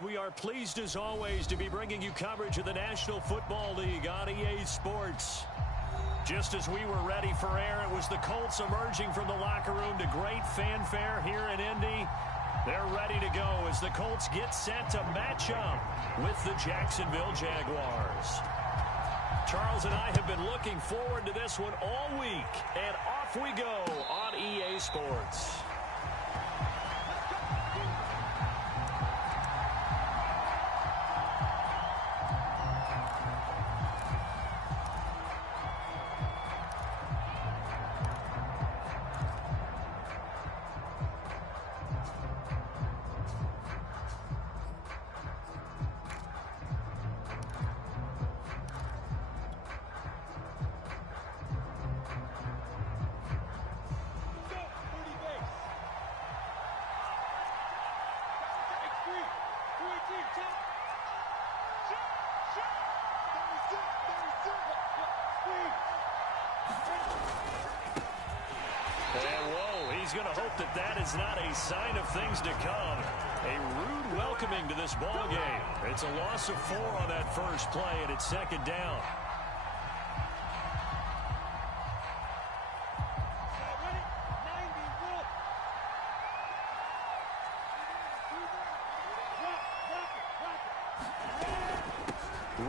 We are pleased as always to be bringing you coverage of the National Football League on EA Sports. Just as we were ready for air, it was the Colts emerging from the locker room to great fanfare here in Indy. They're ready to go as the Colts get set to match up with the Jacksonville Jaguars. Charles and I have been looking forward to this one all week, and off we go on EA Sports. He's going to hope that that is not a sign of things to come. A rude welcoming to this ball game. It's a loss of 4 on that first play, and it's second down.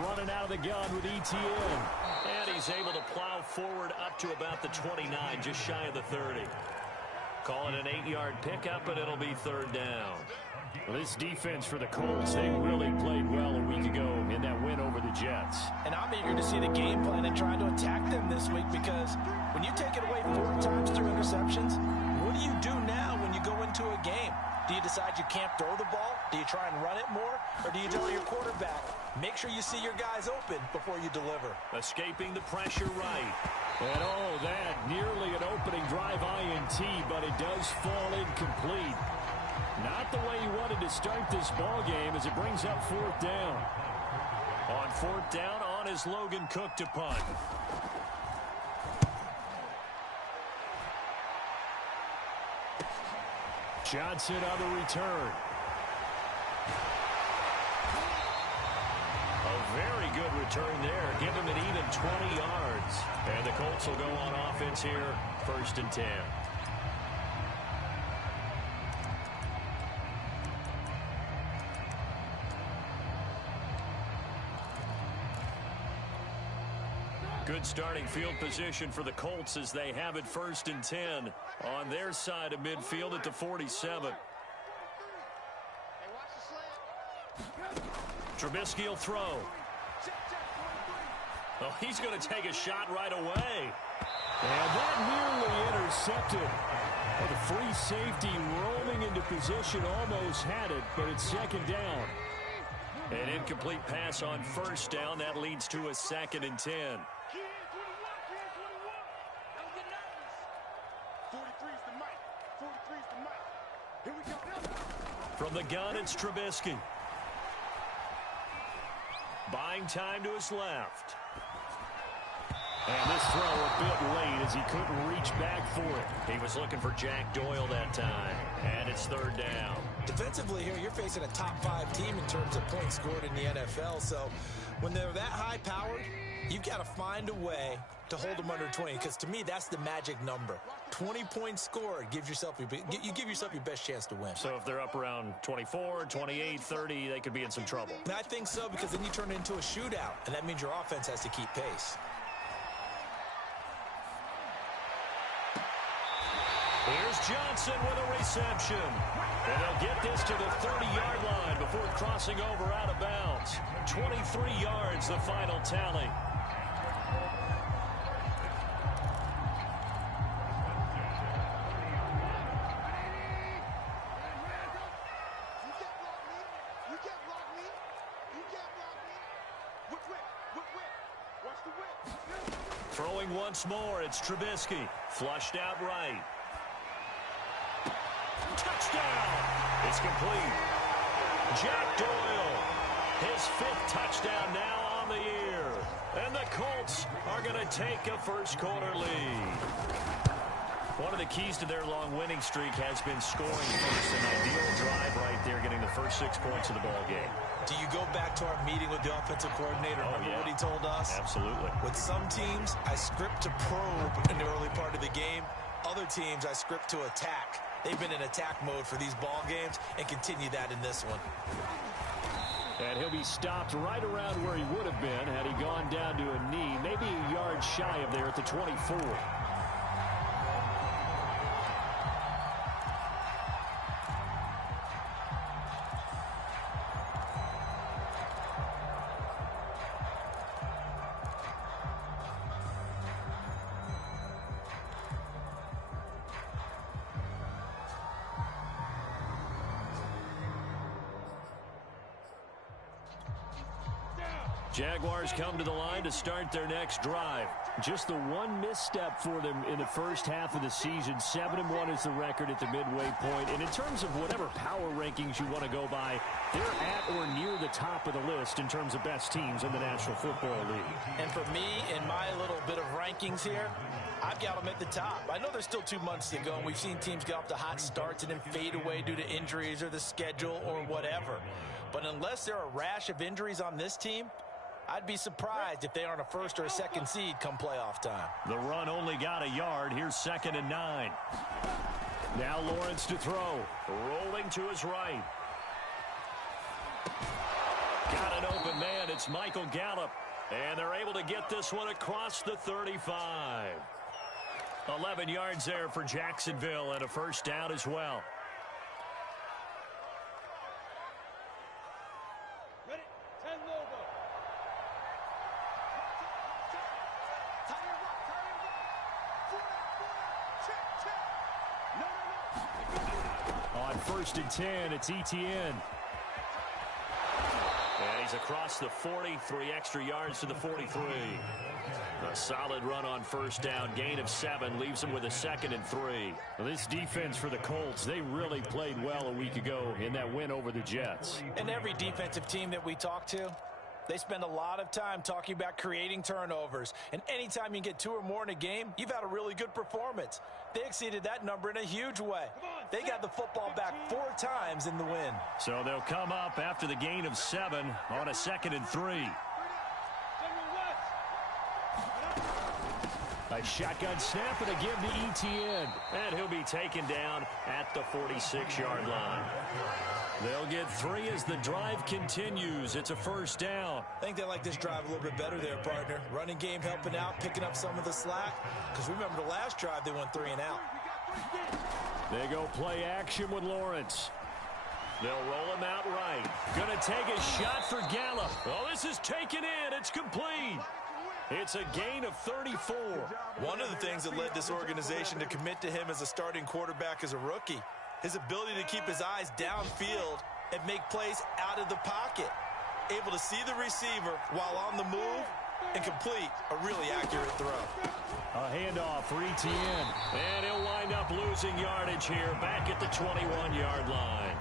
Running out of the gun with ETN. And he's able to plow forward up to about the 29, just shy of the 30. Call it an 8-yard pickup, but it'll be third down. Well, this defense for the Colts, they really played well a week ago in that win over the Jets. And I'm eager to see the game plan and try to attack them this week, because when you take it away 4 times through interceptions, what do you do now when you go into a game? Do you decide you can't throw the ball? Do you try and run it more? Or do you tell your quarterback, make sure you see your guys open before you deliver? Escaping the pressure right. And oh, that nearly an opening drive INT, but it does fall incomplete. Not the way he wanted to start this ball game as it brings up fourth down. On fourth down, on is Logan Cook to punt. Johnson on the return. A very good return there. Give him an even 20 yards. And the Colts will go on offense here, 1st and 10. Good starting field position for the Colts as they have it 1st and 10 on their side of midfield at the 47. Trubisky will throw. Oh, he's going to take a shot right away. And that nearly intercepted. Oh, the free safety rolling into position almost had it, but it's second down. An incomplete pass on first down. That leads to a 2nd and 10. From the gun, it's Trubisky. Buying time to his left. And this throw a bit late as he couldn't reach back for it. He was looking for Jack Doyle that time. And it's third down. Defensively here, you're facing a top 5 team in terms of points scored in the NFL. So when they're that high-powered, you've got to find a way to hold them under 20, because to me, that's the magic number. 20 points scored, you give yourself your best chance to win. So if they're up around 24, 28, 30, they could be in some trouble. And I think so, because then you turn it into a shootout, and that means your offense has to keep pace. Here's Johnson with a reception. And they'll get this to the 30-yard line before crossing over out of bounds. 23 yards, the final tally. Throwing once more, it's Trubisky. Flushed out right. Touchdown! It's complete. Jack Doyle, his 5th touchdown now on the year. And the Colts are going to take a first quarter lead. One of the keys to their long winning streak has been scoring first. An ideal drive right there, getting the first 6 points of the ball game. Do you go back to our meeting with the offensive coordinator? Remember what he told us? Absolutely. With some teams, I script to probe in the early part of the game. Other teams, I script to attack. They've been in attack mode for these ball games and continue that in this one. And he'll be stopped right around where he would have been had he gone down to a knee, maybe a yard shy of there at the 24. Jaguars come to the line to start their next drive. Just the one misstep for them in the first half of the season. 7-1 is the record at the midway point. And in terms of whatever power rankings you want to go by, they're at or near the top of the list in terms of best teams in the National Football League. And for me, in my little bit of rankings here, I've got them at the top. I know there's still 2 months to go, and we've seen teams get off to hot starts and then fade away due to injuries or the schedule or whatever. But unless there are a rash of injuries on this team, I'd be surprised if they aren't a first or a second seed come playoff time. The run only got a yard. Here's 2nd and 9. Now Lawrence to throw. Rolling to his right. Got an open man. It's Michael Gallup. And they're able to get this one across the 35. 11 yards there for Jacksonville and a first down as well. On 1st and 10, it's Etienne. And he's across the 40, 3 extra yards to the 43. A solid run on first down, gain of 7, leaves him with a 2nd and 3. Well, this defense for the Colts, they really played well a week ago in that win over the Jets. And every defensive team that we talk to, they spend a lot of time talking about creating turnovers. And anytime you get 2 or more in a game, you've had a really good performance. They exceeded that number in a huge way. They got the football back 4 times in the win. So they'll come up after the gain of 7 on a 2nd and 3. A shotgun snap and a give to Etienne. And he'll be taken down at the 46-yard line. They'll get 3 as the drive continues. It's a first down. I think they like this drive a little bit better there, partner. Running game helping out, picking up some of the slack. Because remember the last drive, they went 3 and out. They go play action with Lawrence. They'll roll him out right. Going to take a shot for Gallup. Oh, this is taken in. It's complete. It's a gain of 34. One of the things that led this organization to commit to him as a starting quarterback as a rookie, his ability to keep his eyes downfield and make plays out of the pocket. Able to see the receiver while on the move and complete a really accurate throw. A handoff for Etienne. And he'll wind up losing yardage here back at the 21-yard line.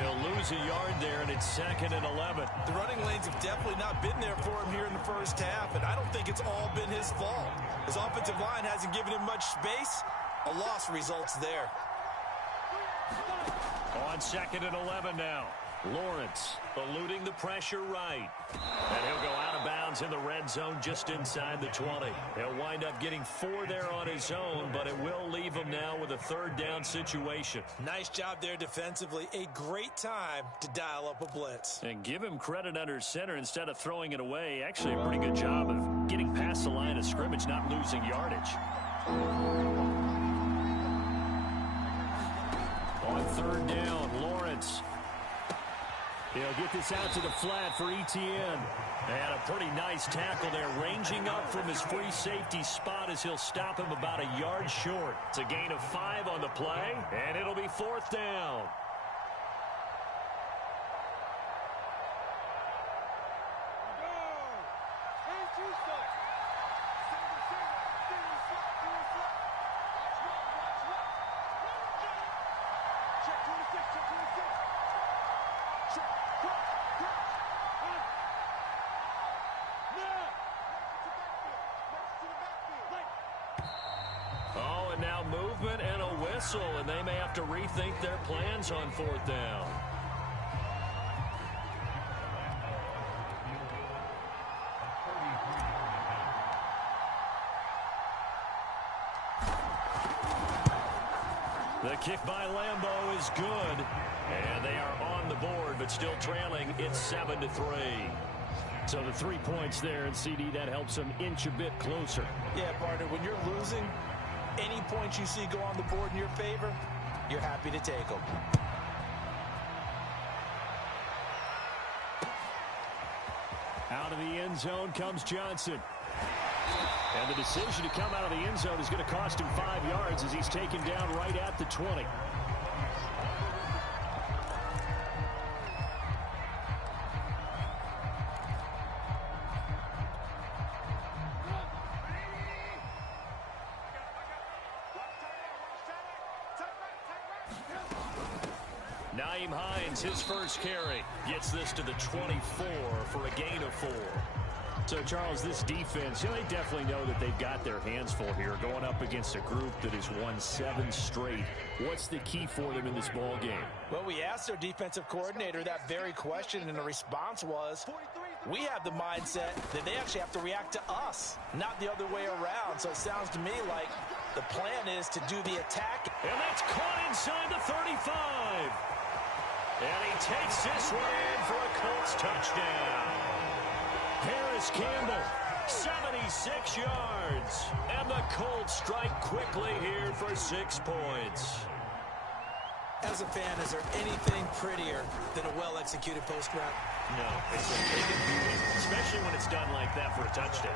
He'll lose a yard there, and it's 2nd and 11. The running lanes have definitely not been there for him here in the first half, and I don't think it's all been his fault. His offensive line hasn't given him much space. A loss results there. On 2nd and 11 now. Lawrence eluding the pressure right. And he'll go out of bounds in the red zone just inside the 20. He'll wind up getting 4 there on his own, but it will leave him now with a 3rd down situation. Nice job there defensively. A great time to dial up a blitz. And give him credit under center instead of throwing it away. Actually a pretty good job of getting past the line of scrimmage, not losing yardage. On 3rd down, Lawrence. He'll get this out to the flat for Etienne. And a pretty nice tackle there, ranging up from his free safety spot as he'll stop him about a yard short. It's a gain of 5 on the play, and it'll be 4th down. movement and a whistle, and they may have to rethink their plans on 4th down. The kick by Lambeau is good, and they are on the board, but still trailing. It's 7-3. So the 3 points there, and CD, that helps them inch a bit closer. Yeah, partner, when you're losing, any points you see go on the board in your favor, you're happy to take them. Out of the end zone comes Johnson. And the decision to come out of the end zone is going to cost him 5 yards as he's taken down right at the 20. Nyheim Hines, his first carry, gets this to the 24 for a gain of 4. So, Charles, this defense, they definitely know that they've got their hands full here, going up against a group that has won 7 straight. What's the key for them in this ball game? Well, we asked their defensive coordinator that very question, and the response was, we have the mindset that they actually have to react to us, not the other way around. So it sounds to me like the plan is to do the attack. And that's caught inside the 35. And he takes this one in for a Colts touchdown. Harris Campbell, 76 yards. And the Colts strike quickly here for 6 points. As a fan, is there anything prettier than a well-executed post route? No, it's a big beauty, especially when it's done like that for a touchdown.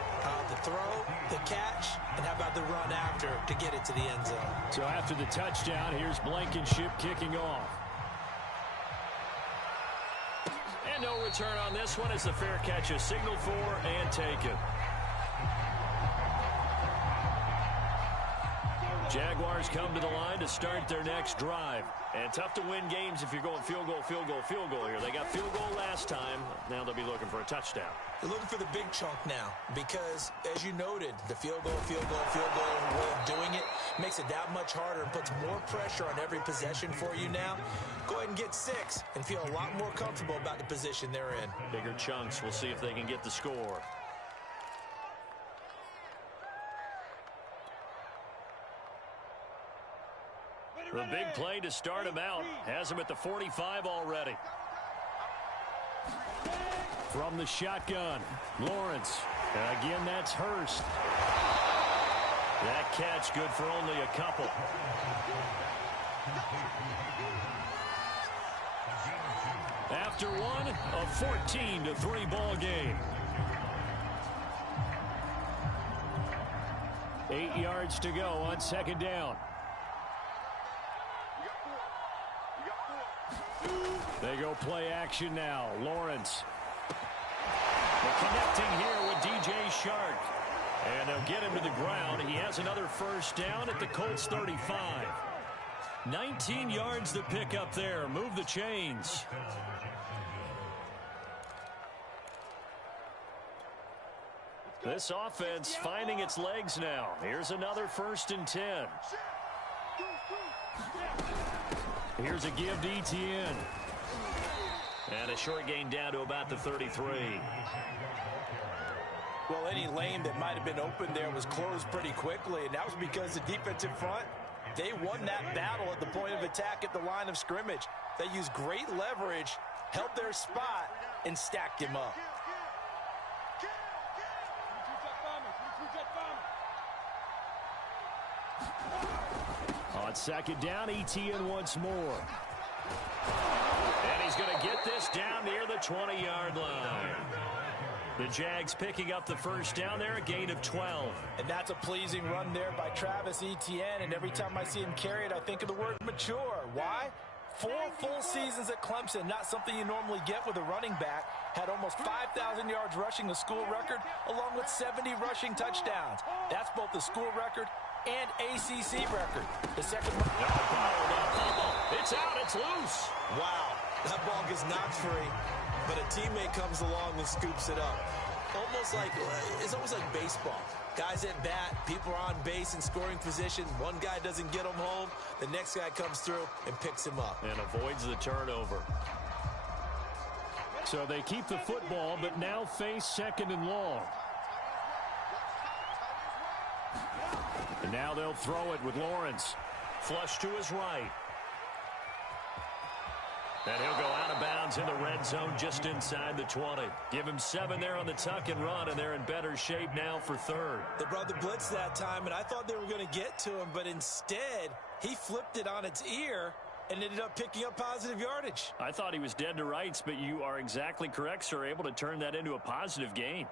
The throw, the catch, and how about the run after to get it to the end zone? So after the touchdown, here's Blankenship kicking off. And no return on this one as the fair catch is signaled for and taken. Jaguars come to the line to start their next drive. And tough to win games if you're going field goal, field goal, field goal here. They got field goal last time. Now they'll be looking for a touchdown. They're looking for the big chunk now because, as you noted, the field goal way of doing it makes it that much harder and puts more pressure on every possession for you now. Go ahead and get 6 and feel a lot more comfortable about the position they're in. Bigger chunks. We'll see if they can get the score. The big play to start him out has him at the 45 already. From the shotgun, Lawrence. And again, that's Hurst. That catch good for only a couple. After one, a 14-3 ball game. 8 yards to go on 2nd down. They go play action now. Lawrence. They're connecting here with DJ Shark. And they'll get him to the ground. He has another first down at the Colts 35. 19 yards to pick up there. Move the chains. This offense finding its legs now. Here's another 1st and 10. Here's a give to Etienne. And a short gain down to about the 33. Well, any lane that might have been open there was closed pretty quickly, and that was because the defensive front, they won that battle at the point of attack at the line of scrimmage. They used great leverage, held their spot, and stacked him up. On 2nd down, Etienne once more. And he's going to get this down near the 20-yard line. The Jags picking up the first down there, a gain of 12. And that's a pleasing run there by Travis Etienne, and every time I see him carry it, I think of the word mature. Why? 4 full seasons at Clemson, not something you normally get with a running back. Had almost 5,000 yards rushing, a school record, along with 70 rushing touchdowns. That's both the school record and ACC record. The second one. It's out. It's loose. Wow. That ball gets knocked free, but a teammate comes along and scoops it up. It's almost like baseball. Guys at bat, people are on base in scoring position. One guy doesn't get him home. The next guy comes through and picks him up. And avoids the turnover. So they keep the football, but now face second and long. And now they'll throw it with Lawrence. Flush to his right. And he'll go out of bounds in the red zone just inside the 20. Give him 7 there on the tuck and run, and they're in better shape now for third. They brought the blitz that time, and I thought they were going to get to him, but instead he flipped it on its ear and ended up picking up positive yardage. I thought he was dead to rights, but you are exactly correct, sir. Able to turn that into a positive gain.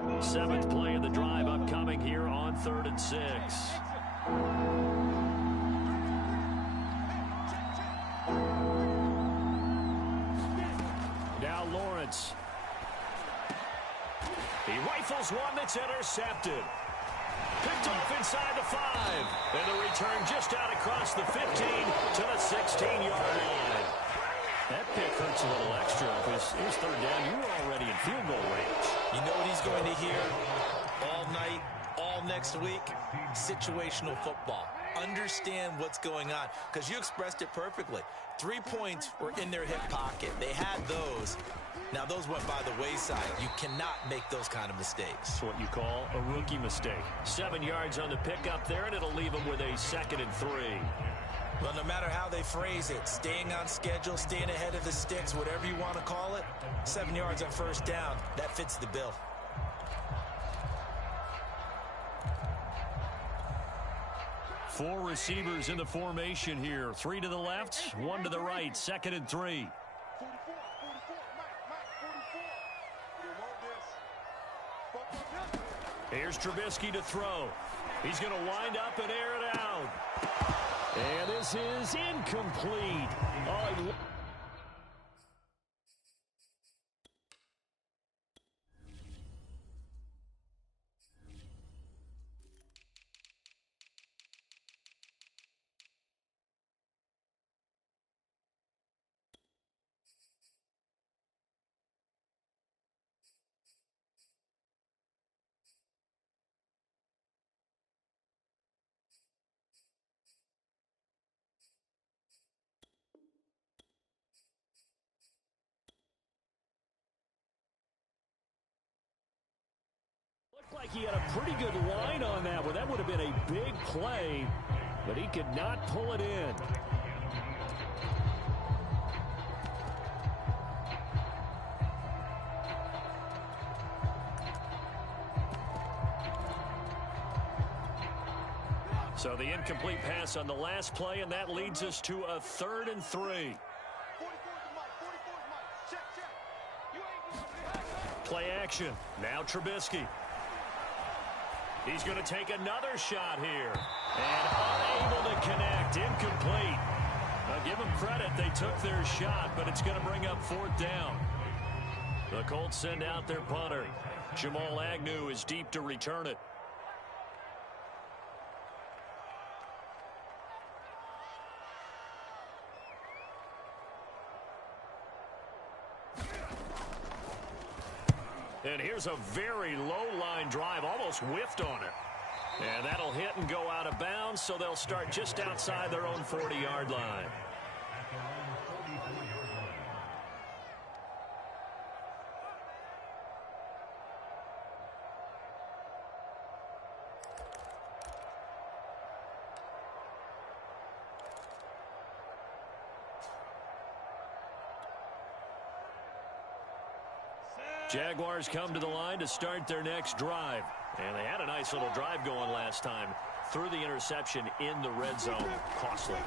7th play of the drive upcoming here on 3rd and 6. Now Lawrence. He rifles one that's intercepted. Picked off inside the 5. And the return just out across the 15 to the 16-yard line. That pick hurts a little extra. If it was 3rd down, you were already in field goal range. You know what he's going to hear all night, all next week? Situational football. Understand what's going on, because you expressed it perfectly. 3 points were in their hip pocket. They had those. Now, those went by the wayside. You cannot make those kind of mistakes. That's what you call a rookie mistake. 7 yards on the pickup there, and it'll leave them with a 2nd and 3. Well, no matter how they phrase it, staying on schedule, staying ahead of the sticks, whatever you want to call it, 7 yards on 1st down, that fits the bill. Four receivers in the formation here. 3 to the left, 1 to the right. 2nd and 3. Here's Trubisky to throw. He's going to wind up and air it out. And this is incomplete. Oh, like he had a pretty good line on that one. That would have been a big play, but he could not pull it in. So the incomplete pass on the last play, and that leads us to a 3rd and 3. Play action. Now Trubisky. He's going to take another shot here. And unable to connect. Incomplete. Now give them credit. They took their shot, but it's going to bring up 4th down. The Colts send out their punter. Jamal Agnew is deep to return it. And here's a very low-line drive, almost whiffed on it. And that'll hit and go out of bounds, so they'll start just outside their own 40-yard line. Jaguars come to the line to start their next drive. And they had a nice little drive going last time. Threw the interception in the red zone. Costly.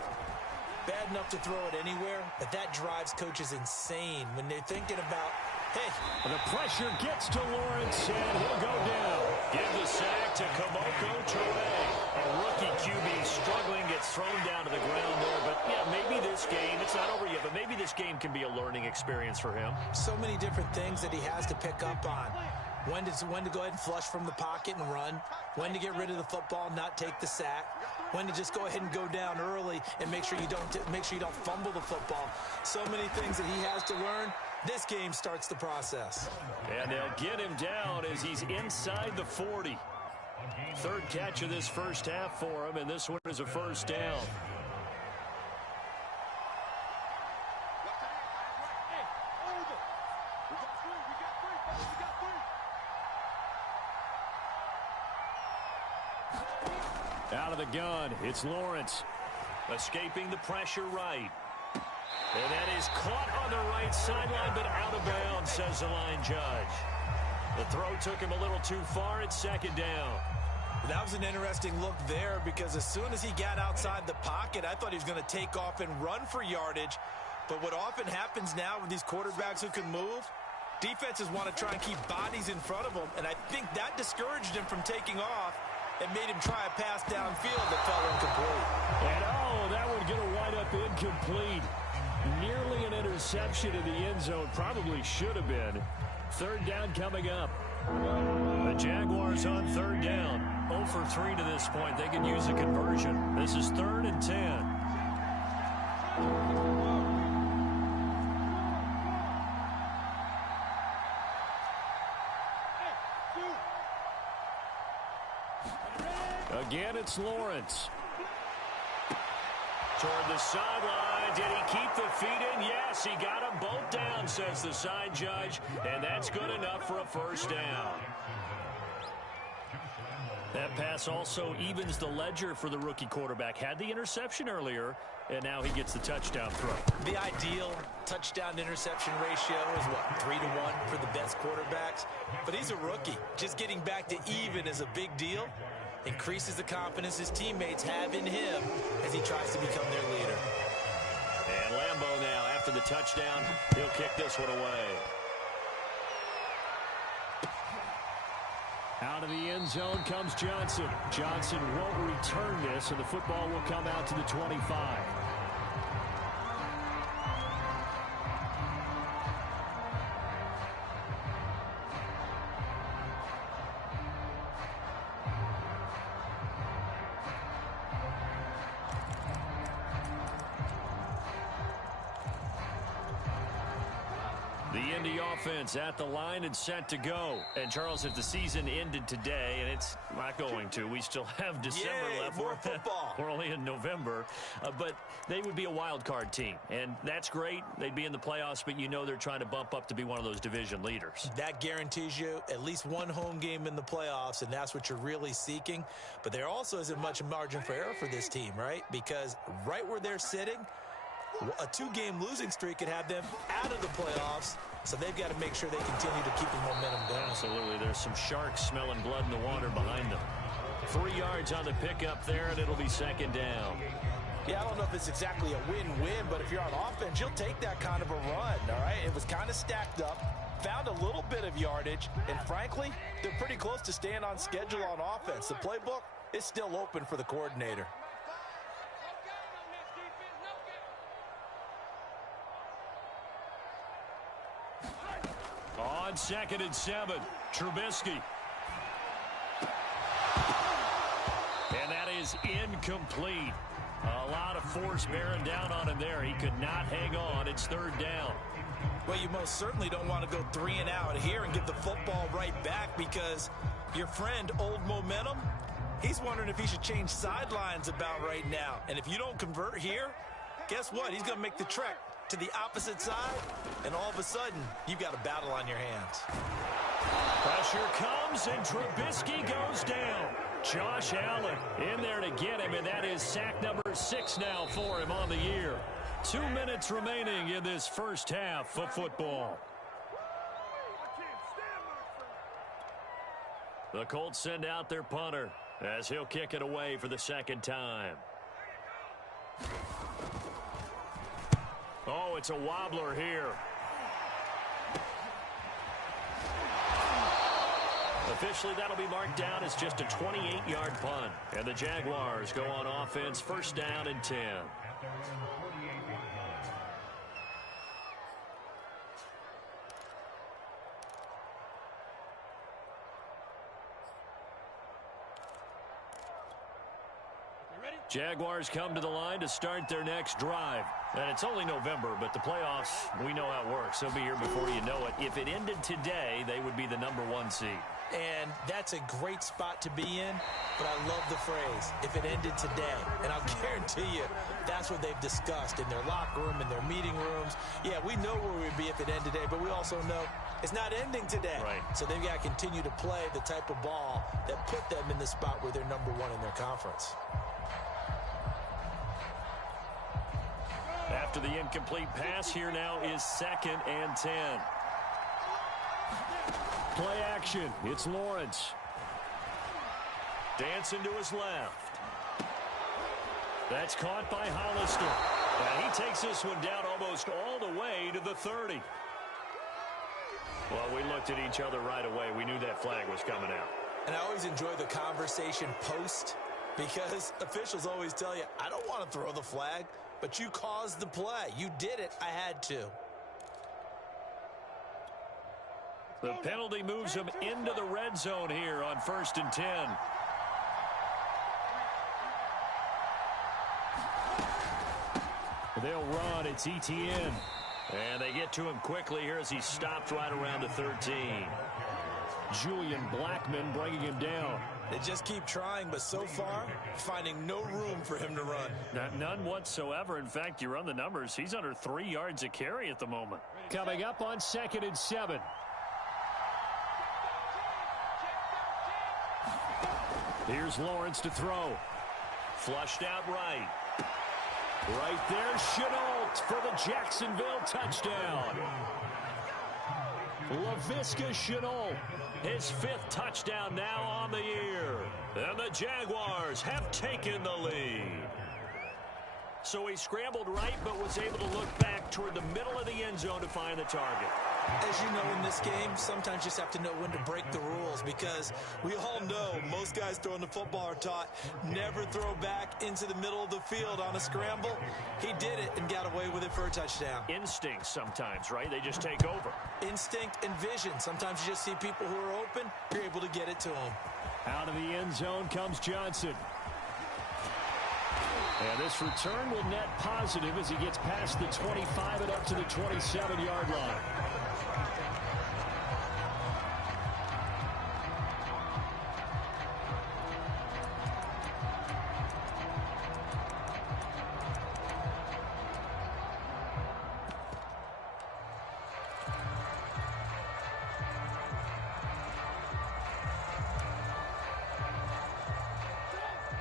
Bad enough to throw it anywhere, but that drives coaches insane when they're thinking about, hey. The pressure gets to Lawrence, and he'll go down. Give the sack to Kamoko Toure. A rookie QB struggling, gets thrown down to the ground there. But, yeah, maybe this game, it's not over yet, but maybe this game can be a learning experience for him. So many different things that he has to pick up on. When to go ahead and flush from the pocket and run. When to get rid of the football, not take the sack. When to just go ahead and go down early and make sure you don't fumble the football. So many things that he has to learn. This game starts the process. And they'll get him down as he's inside the 40. Third catch of this first half for him, and this one is a first down. Out of the gun, it's Lawrence. Escaping the pressure right. And that is caught on the right sideline, but out of bounds, says the line judge. The throw took him a little too far. It's second down. That was an interesting look there because as soon as he got outside the pocket, I thought he was going to take off and run for yardage. But what often happens now with these quarterbacks who can move, defenses want to try and keep bodies in front of them, and I think that discouraged him from taking off and made him try a pass downfield that fell incomplete. And, that would get a wind up incomplete. Nearly an interception in the end zone. Probably should have been. Third down coming up. The Jaguars on third down. 0 for 3 to this point. They can use a conversion. This is 3rd and 10. Again, it's Lawrence. Toward the sideline. Did he keep the feet in? Yes, he got them both down, says the side judge. And that's good enough for a first down. That pass also evens the ledger for the rookie quarterback. Had the interception earlier, and now he gets the touchdown throw. The ideal touchdown-interception ratio is, 3-to-1 for the best quarterbacks? But he's a rookie. Just getting back to even is a big deal. Increases the confidence his teammates have in him as he tries to become their leader. And Lambeau now, after the touchdown, he'll kick this one away. Out of the end zone comes Johnson. Johnson won't return this, and the football will come out to the 25. The Indy offense at the line and set to go. And, Charles, if the season ended today, and it's not going to, we still have December left. More football. We're only in November. But they would be a wild card team. And that's great. They'd be in the playoffs, but you know they're trying to bump up to be one of those division leaders. That guarantees you at least one home game in the playoffs, and that's what you're really seeking. But there also isn't much margin for error for this team, right? Because right where they're sitting, a 2-game losing streak could have them out of the playoffs, so they've got to make sure they continue to keep the momentum going. Absolutely. There's some sharks smelling blood in the water behind them. 3 yards on the pickup there, and it'll be second down. Yeah, I don't know if it's exactly a win-win, but if you're on offense, you'll take that kind of a run, all right? It was kind of stacked up, found a little bit of yardage, and frankly, they're pretty close to staying on schedule on offense. The playbook is still open for the coordinator. On 2nd and 7, Trubisky. And that is incomplete. A lot of force bearing down on him there. He could not hang on. It's 3rd down. Well, you most certainly don't want to go 3 and out here and get the football right back because your friend, Old Momentum, he's wondering if he should change sidelines about right now. And if you don't convert here, guess what? He's going to make the trek to the opposite side, and all of a sudden, you've got a battle on your hands. Pressure comes, and Trubisky goes down. Josh Allen in there to get him, and that is sack number 6 now for him on the year. 2 minutes remaining in this first half of football. The Colts send out their punter as he'll kick it away for the second time. Oh, it's a wobbler here. Officially, that'll be marked down as just a 28-yard punt. And the Jaguars go on offense, first down and 10. Jaguars come to the line to start their next drive. And it's only November, but the playoffs, we know how it works. They'll be here before you know it. If it ended today, they would be the number 1 seed. And that's a great spot to be in, but I love the phrase, if it ended today. And I'll guarantee you, that's what they've discussed in their locker room, in their meeting rooms. Yeah, we know where we'd be if it ended today, but we also know it's not ending today. Right. So they've got to continue to play the type of ball that put them in the spot where they're number one in their conference. After the incomplete pass, here now is 2nd and 10. Play action. It's Lawrence. Dancing to his left. That's caught by Hollister. And he takes this one down almost all the way to the 30. Well, we looked at each other right away. We knew that flag was coming out. And I always enjoy the conversation post because officials always tell you, I don't want to throw the flag, but you caused the play. You did it. I had to. The penalty moves him into the red zone here on 1st and 10. They'll run. It's Etienne. And they get to him quickly here as he stopped right around the 13. Julian Blackman bringing him down. They just keep trying, but so far, finding no room for him to run. None whatsoever. In fact, you run the numbers. He's under 3 yards a carry at the moment. Coming up on 2nd and 7. Here's Lawrence to throw. Flushed out right. Right there, Chenault for the Jacksonville touchdown. Laviska Chenault, his 5th touchdown now on the year. And the Jaguars have taken the lead. So he scrambled right, but was able to look back toward the middle of the end zone to find the target. As you know, in this game, sometimes you just have to know when to break the rules because we all know most guys throwing the football are taught never throw back into the middle of the field on a scramble. He did it and got away with it for a touchdown. Instinct sometimes, right? They just take over. Instinct and vision. Sometimes you just see people who are open, you're able to get it to them. Out of the end zone comes Johnson. And this return will net positive as he gets past the 25 and up to the 27-yard line.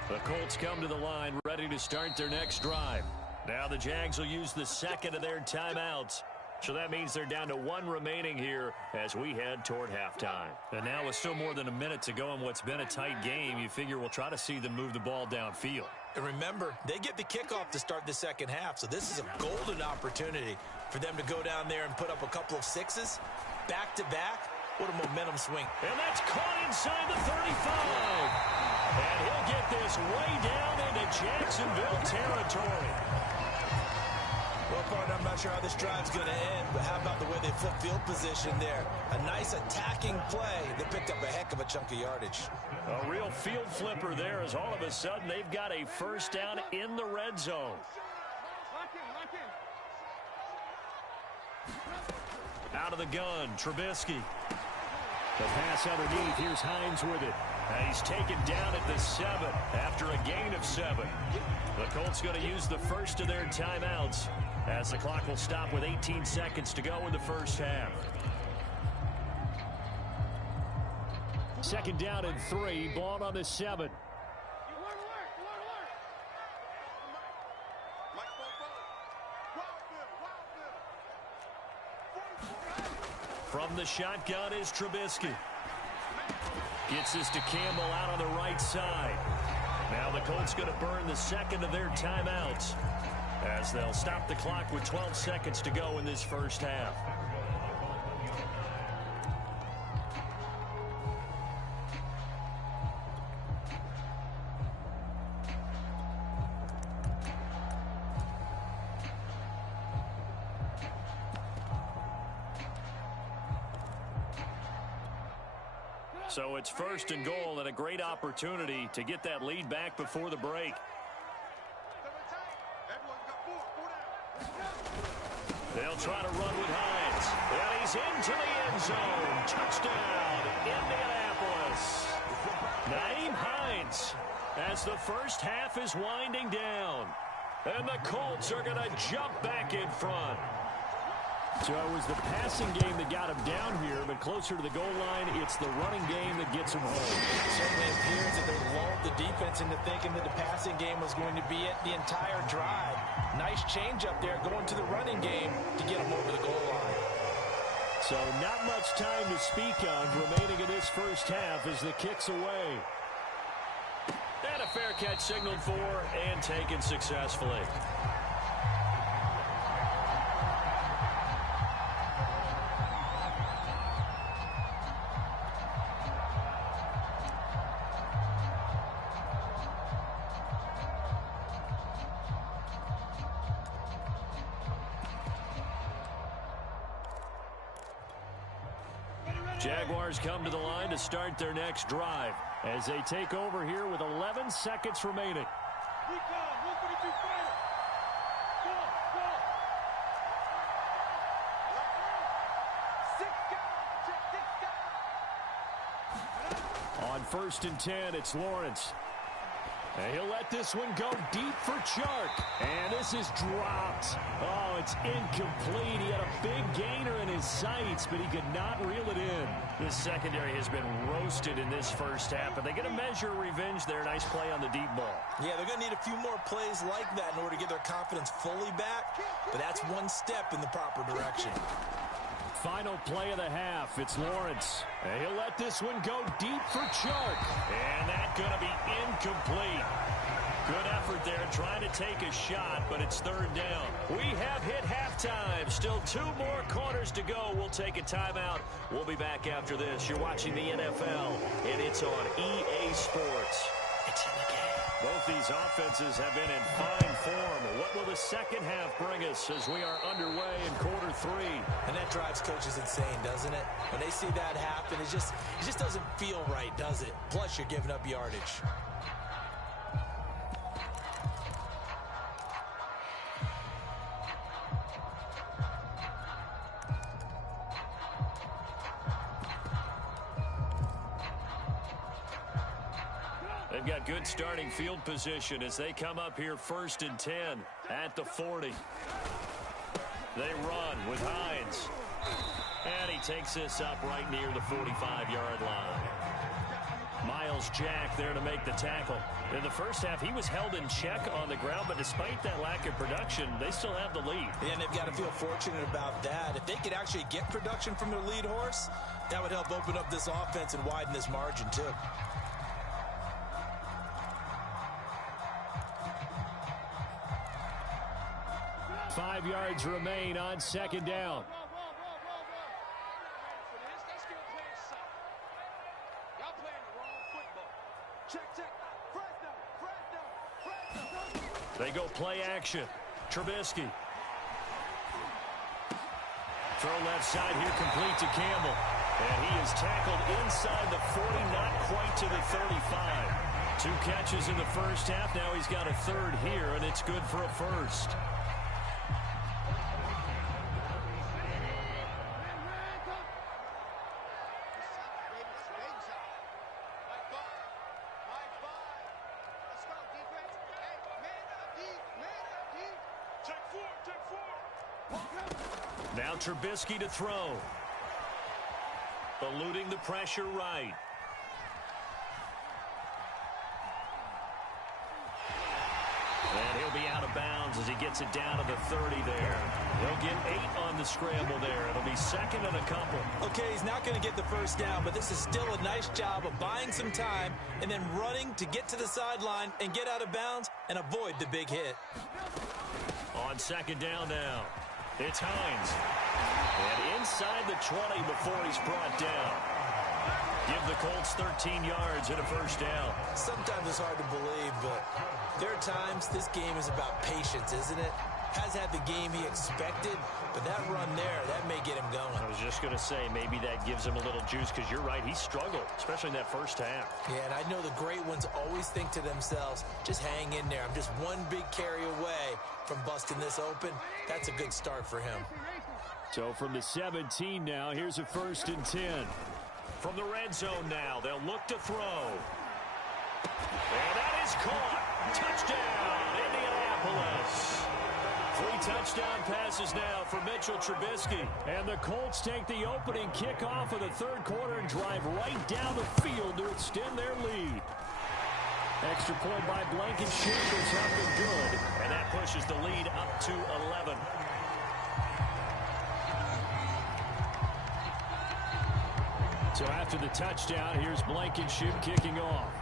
The Colts come to the line, ready to start their next drive. Now the Jags will use the 2nd of their timeouts. So that means they're down to 1 remaining here as we head toward halftime. And now with still more than a minute to go in what's been a tight game, you figure we'll try to see them move the ball downfield. And remember, they get the kickoff to start the second half, so this is a golden opportunity for them to go down there and put up a couple of 6s back-to-back. What a momentum swing. And that's caught inside the 35. And he'll get this way down into Jacksonville territory. Well, partner, I'm not sure how this drive's going to end, but how about the way they flip field position there? A nice attacking play that picked up a heck of a chunk of yardage. A real field flipper there as all of a sudden they've got a first down in the red zone. Out of the gun, Trubisky. The pass underneath. Here's Hines with it. And he's taken down at the 7 after a gain of 7. The Colts going to use the first of their timeouts as the clock will stop with 18 seconds to go in the first half. 2nd down and 3. Ball on the 7. From the shotgun is Trubisky. Gets this to Campbell out on the right side. Now the Colts going to burn the 2nd of their timeouts as they'll stop the clock with 12 seconds to go in this first half. So it's 1st and goal and a great opportunity to get that lead back before the break. They'll try to run with Hines. And he's into the end zone. Touchdown, Indianapolis. Nyheim Hines, as the first half is winding down. And the Colts are going to jump back in front. So it was the passing game that got him down here, but closer to the goal line, it's the running game that gets him home. It certainly appears that they lulled the defense into thinking that the passing game was going to be it the entire drive. Nice change up there going to the running game to get him over the goal line. So not much time to speak of remaining in this first half as the kick's away. And a fair catch signaled for and taken successfully. Jaguars come to the line to start their next drive as they take over here with 11 seconds remaining. On 1st and 10, it's Lawrence. And he'll let this one go deep for Chark. And this is dropped. Oh, it's incomplete. He had a big gainer in his sights, but he could not reel it in. This secondary has been roasted in this first half, but they get a measure of revenge there. Nice play on the deep ball. Yeah, they're going to need a few more plays like that in order to get their confidence fully back, but that's one step in the proper direction. Final play of the half. It's Lawrence. And he'll let this one go deep for Chark. And that's going to be incomplete. Good effort there trying to take a shot, but it's 3rd down. We have hit halftime. Still 2 more quarters to go. We'll take a timeout. We'll be back after this. You're watching the NFL, and it's on EA Sports. It's in the game. Both these offenses have been in fine form. What will the second half bring us as we are underway in quarter 3? And that drives coaches insane, doesn't it? When they see that happen, it just doesn't feel right, does it? Plus, you're giving up yardage. They've got good starting field position as they come up here 1st and 10 at the 40. They run with Hines. And he takes this up right near the 45-yard line. Miles Jack there to make the tackle. In the first half, he was held in check on the ground, but despite that lack of production, they still have the lead. Yeah, and they've got to feel fortunate about that. If they could actually get production from their lead horse, that would help open up this offense and widen this margin, too. Five yards remain on 2nd down. They go play action. Trubisky. Throw left side here, complete to Campbell. And he is tackled inside the 40, not quite to the 35. 2 catches in the first half. Now he's got a 3rd here, and it's good for a 1st. Now Trubisky to throw. Eluding the pressure right. And he'll be out of bounds as he gets it down to the 30 there. He'll get 8 on the scramble there. It'll be 2nd and a couple. Okay, he's not going to get the 1st down, but this is still a nice job of buying some time and then running to get to the sideline and get out of bounds and avoid the big hit. On 2nd down now, it's Hines. And inside the 20 before he's brought down. Give the Colts 13 yards and a 1st down. Sometimes it's hard to believe, but there are times this game is about patience, isn't it? Has had the game he expected, but that run there, that may get him going. I was just going to say, maybe that gives him a little juice, because you're right, he struggled, especially in that first half. Yeah, and I know the great ones always think to themselves, just hang in there. I'm just one big carry away from busting this open. That's a good start for him. So from the 17 now, here's a 1st and 10. From the red zone now, they'll look to throw. And that is caught. Touchdown, Indianapolis. 3 touchdown passes now for Mitchell Trubisky. And the Colts take the opening kickoff of the third quarter and drive right down the field to extend their lead. Extra point by Blankenship is up and good. And that pushes the lead up to 11. So after the touchdown, here's Blankenship kicking off.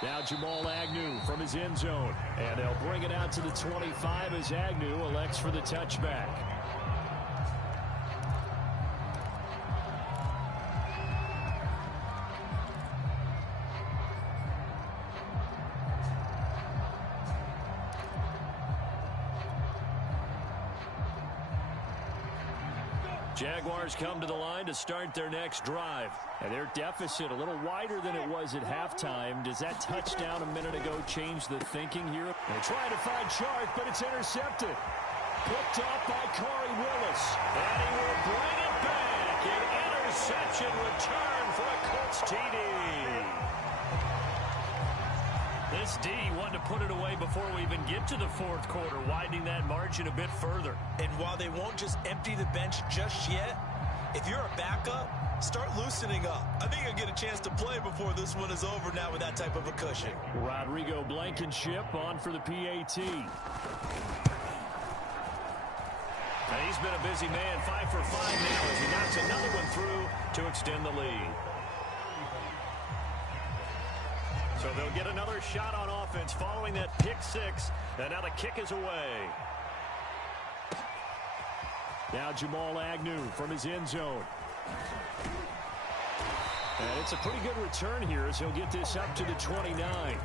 Now Jamal Agnew from his end zone. And they'll bring it out to the 25 as Agnew elects for the touchback. Jaguars come to the line to start their next drive. And their deficit a little wider than it was at halftime. Does that touchdown a minute ago change the thinking here? They're trying to find Chark, but it's intercepted. Picked off by Corey Willis. And he will bring it back. An interception return for a Colts TD. This D wanted to put it away before we even get to the fourth quarter, widening that margin a bit further. And while they won't just empty the bench just yet, if you're a backup, start loosening up. I think you'll get a chance to play before this one is over now with that type of a cushion. Rodrigo Blankenship on for the PAT. And he's been a busy man, 5 for 5 now as he knocks another one through to extend the lead. So they'll get another shot on offense following that pick 6. And now the kick is away. Now Jamal Agnew from his end zone. And it's a pretty good return here as he'll get this up to the 29.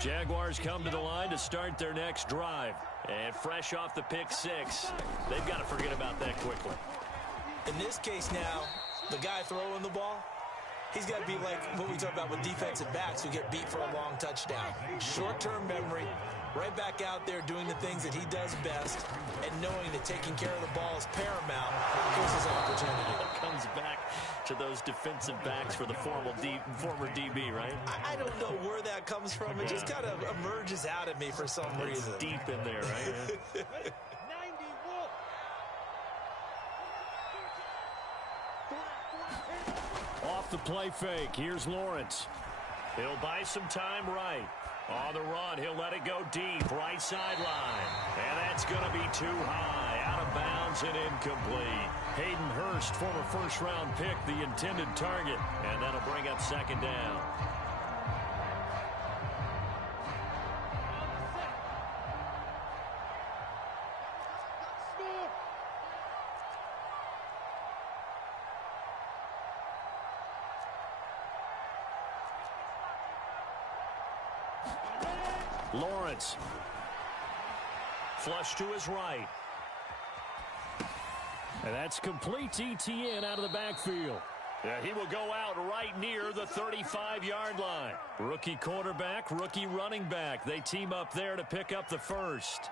Jaguars come to the line to start their next drive. And fresh off the pick 6, they've got to forget about that quickly. In this case now, the guy throwing the ball, he's got to be like what we talk about with defensive backs who get beat for a long touchdown. Short-term memory, right back out there doing the things that he does best, and knowing that taking care of the ball is paramount gives us an opportunity. It comes back to those defensive backs for the former DB, right? I don't know where that comes from. It just kind of emerges out of me for some reason. It's deep in there, right? Off the play fake, here's Lawrence. He'll buy some time right. On the run, he'll let it go deep, right sideline. And that's going to be too high, out of bounds and incomplete. Hayden Hurst, former first-round pick, the intended target. And that'll bring up second down. Lawrence. Flush to his right. And that's complete to ETN out of the backfield. Yeah, he will go out right near the 35-yard line. Rookie quarterback, rookie running back. They team up there to pick up the first.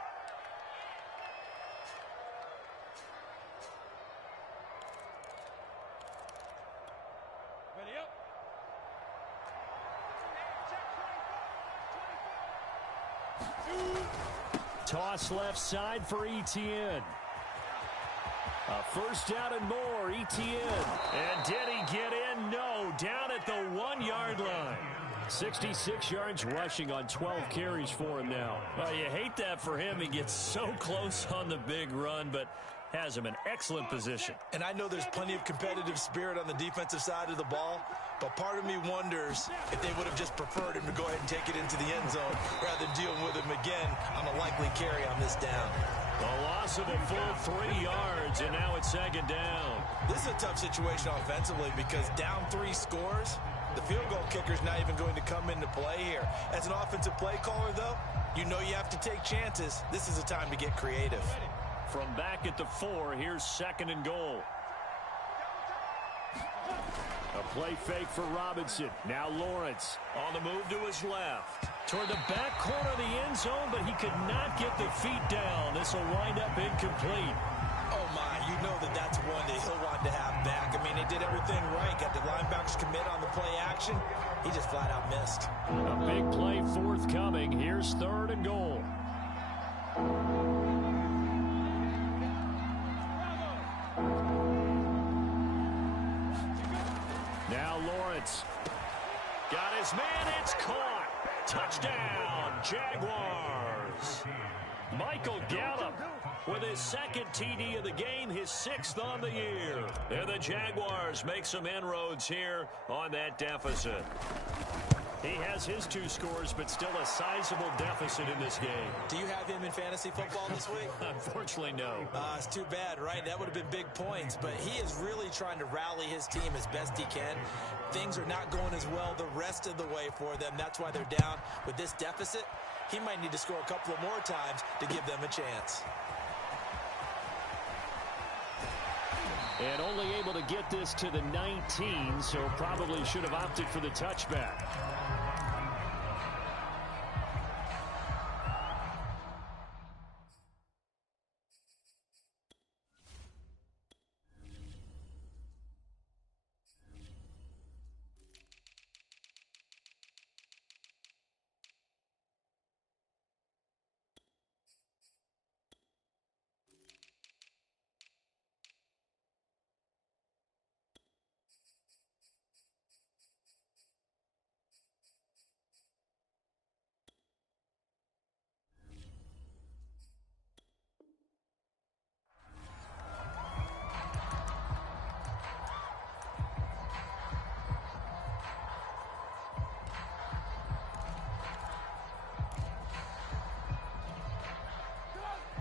Toss left side for ETN. A first down and more, ETN. And did he get in? No, down at the 1-yard line. 66 yards rushing on 12 carries for him now. Well, you hate that for him. He gets so close on the big run, but has him in excellent position. And I know there's plenty of competitive spirit on the defensive side of the ball, but part of me wonders if they would have just preferred him to go ahead and take it into the end zone rather than dealing with him again on a likely carry on this down. A loss of a full 3 yards, and now it's second down. This is a tough situation offensively because down 3 scores, the field goal kicker's not even going to come into play here. As an offensive play caller, though, you know you have to take chances. This is a time to get creative. From back at the 4, here's second and goal. A play fake for Robinson. Now Lawrence on the move to his left. Toward the back corner of the end zone, but he could not get the feet down. This will wind up incomplete. Oh, my. You know that's one that he'll want to have back. I mean, they did everything right. Got the linebackers commit on the play action. He just flat out missed. A big play forthcoming. Here's 3rd and goal. Now Lawrence. Got his man. It's caught. Touchdown, Jaguars. Michael Gallup with his 2nd TD of the game, his 6th on the year. And the Jaguars make some inroads here on that deficit. He has his 2 scores, but still a sizable deficit in this game. Do you have him in fantasy football this week? Unfortunately, no. It's too bad, right? That would have been big points, but he is really trying to rally his team as best he can. Things are not going as well the rest of the way for them. That's why they're down. With this deficit, he might need to score a couple of more times to give them a chance. And only able to get this to the 19, so probably should have opted for the touchback.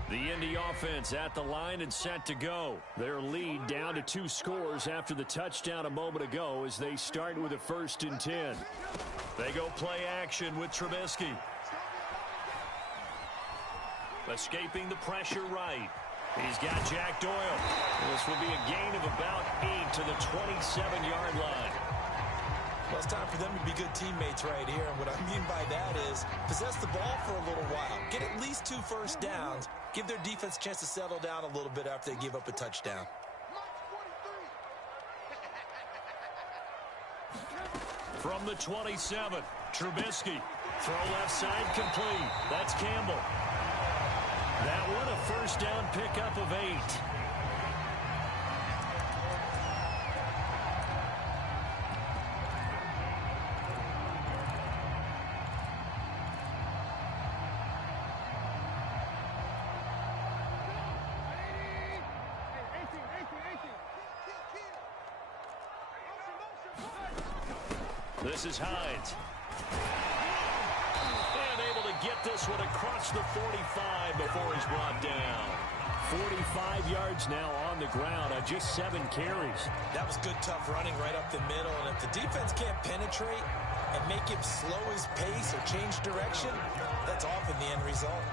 The Indy offense at the line and set to go. Their lead down to 2 scores after the touchdown a moment ago as they start with a 1st and 10. They go play action with Trubisky. Escaping the pressure right. He's got Jack Doyle. This will be a gain of about 8 to the 27-yard line. Well, it's time for them to be good teammates right here. And what I mean by that is possess the ball for a little while. Get at least 2 first downs. Give their defense a chance to settle down a little bit after they give up a touchdown. From the 27, Trubisky. Throw left side complete. That's Campbell. That one a first down pickup of 8. This is Hines. And able to get this one across the 45 before he's brought down. 45 yards now on the ground on just 7 carries. That was good, tough running right up the middle. And if the defense can't penetrate and make him slow his pace or change direction, that's often the end result.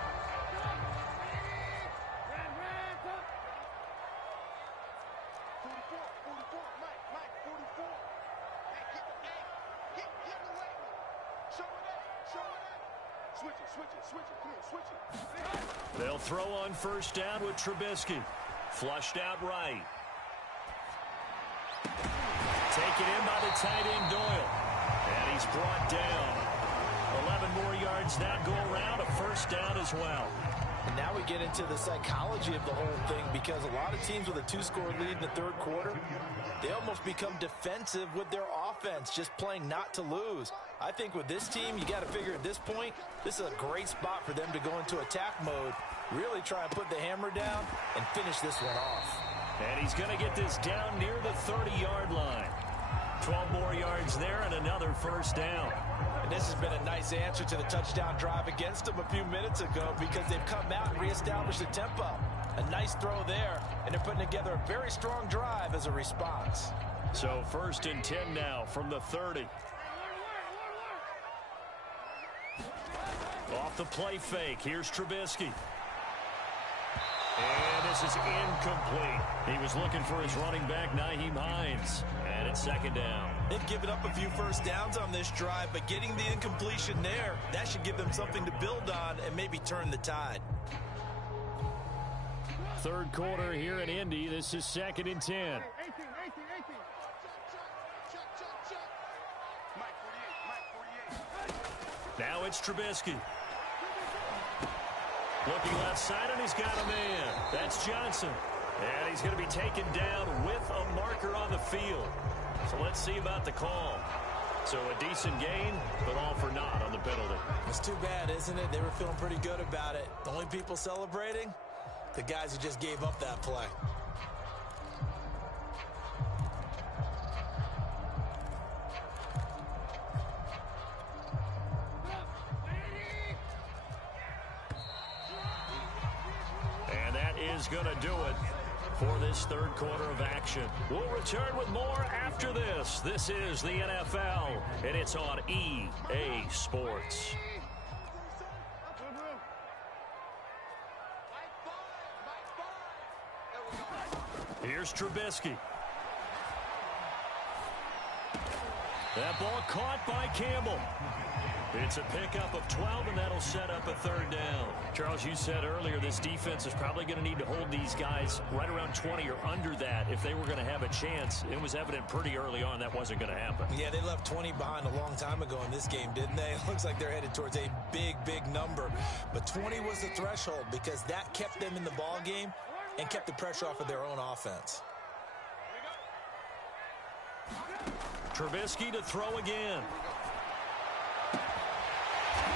They'll throw on first down with Trubisky. Flushed out right. Taken in by the tight end Doyle. And he's brought down. 11 more yards that go around. A first down as well. And now we get into the psychology of the whole thing, because a lot of teams with a 2-score lead in the 3rd quarter, they almost become defensive with their offense, just playing not to lose. I think with this team, you got to figure at this point, this is a great spot for them to go into attack mode, really try and put the hammer down and finish this one off. And he's going to get this down near the 30-yard line. 12 more yards there and another first down. And this has been a nice answer to the touchdown drive against them a few minutes ago, because they've come out and reestablished the tempo. A nice throw there, and they're putting together a very strong drive as a response. So 1st and 10 now from the 30. Off the play fake, here's Trubisky. And this is incomplete. He was looking for his running back, Nyheim Hines. And it's second down. They've given up a few first downs on this drive, but getting the incompletion there, that should give them something to build on and maybe turn the tide. Third quarter here in Indy. This is 2nd and 10. Now it's Trubisky. Looking left side, and he's got a man. That's Johnson. And he's going to be taken down with a marker on the field. So let's see about the call. So a decent gain, but all for naught on the penalty. It's too bad, isn't it? They were feeling pretty good about it. The only people celebrating, the guys who just gave up that play. And that is going to do it for this third quarter of action. We'll return with more after this. This is the NFL, and it's on EA Sports. Here's Trubisky. That ball caught by Campbell. It's a pickup of 12, and that'll set up a third down. Charles, you said earlier this defense is probably going to need to hold these guys right around 20 or under that if they were going to have a chance. It was evident pretty early on that wasn't going to happen. Yeah, they left 20 behind a long time ago in this game, didn't they? It looks like they're headed towards a big, big number. But 20 was the threshold because that kept them in the ball game and kept the pressure off of their own offense. Trubisky to throw again.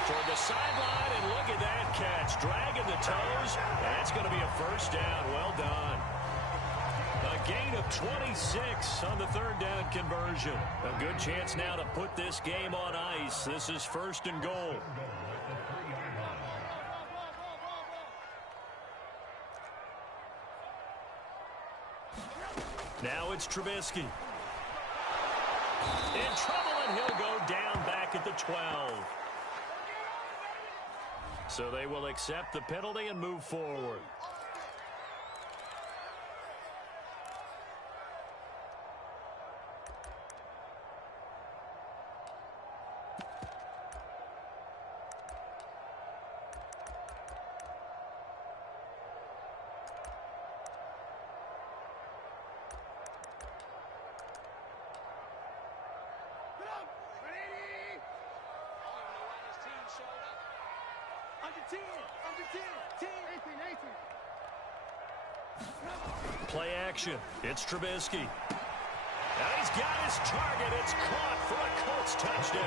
Toward the sideline, and look at that catch. Dragging the toes. That's going to be a first down. Well done. A gain of 26 on the third down conversion. A good chance now to put this game on ice. This is 1st and goal. Now it's Trubisky. In trouble, and he'll go down back at the 12. So they will accept the penalty and move forward. Play action. It's Trubisky. Now he's got his target. It's caught for a Colts touchdown.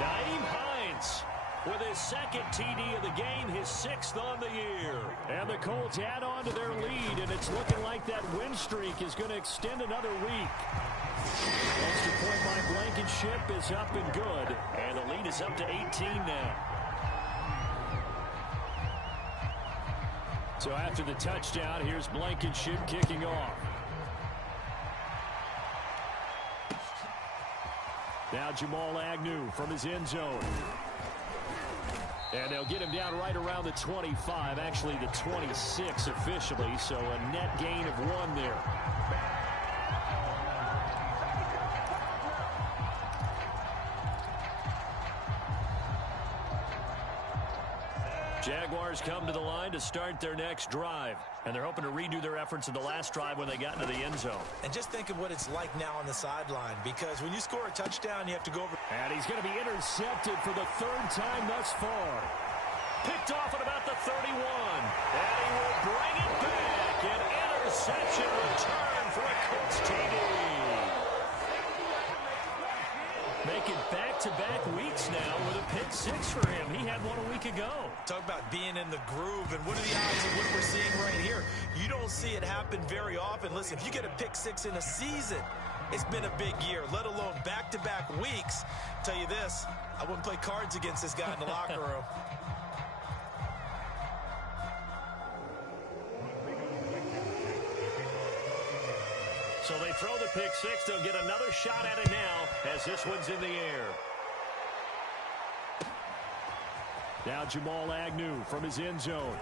Nyheim Hines with his second TD of the game, his 6th on the year. And the Colts add on to their lead, and it's looking like that win streak is going to extend another week. Extra point by Blankenship is up and good, and the lead is up to 18 now. So after the touchdown, here's Blankenship kicking off. Now Jamal Agnew from his end zone. And they'll get him down right around the 25, actually the 26 officially, so a net gain of 1 there. Jaguars come to the line to start their next drive. And they're hoping to redo their efforts in the last drive when they got into the end zone. And just think of what it's like now on the sideline, because when you score a touchdown, you have to go over. And he's going to be intercepted for the 3rd time thus far. Picked off at about the 31. And he will bring it back. An interception return for a Colts TD. Making back-to-back weeks now with a pick 6 for him. He had one a week ago. Talk about being in the groove, and what are the odds of what we're seeing right here? You don't see it happen very often. Listen, if you get a pick 6 in a season, it's been a big year, let alone back-to-back weeks. Tell you this, I wouldn't play cards against this guy in the locker room. So they throw the pick 6. They'll get another shot at it now as this one's in the air. Now Jamal Agnew from his end zone.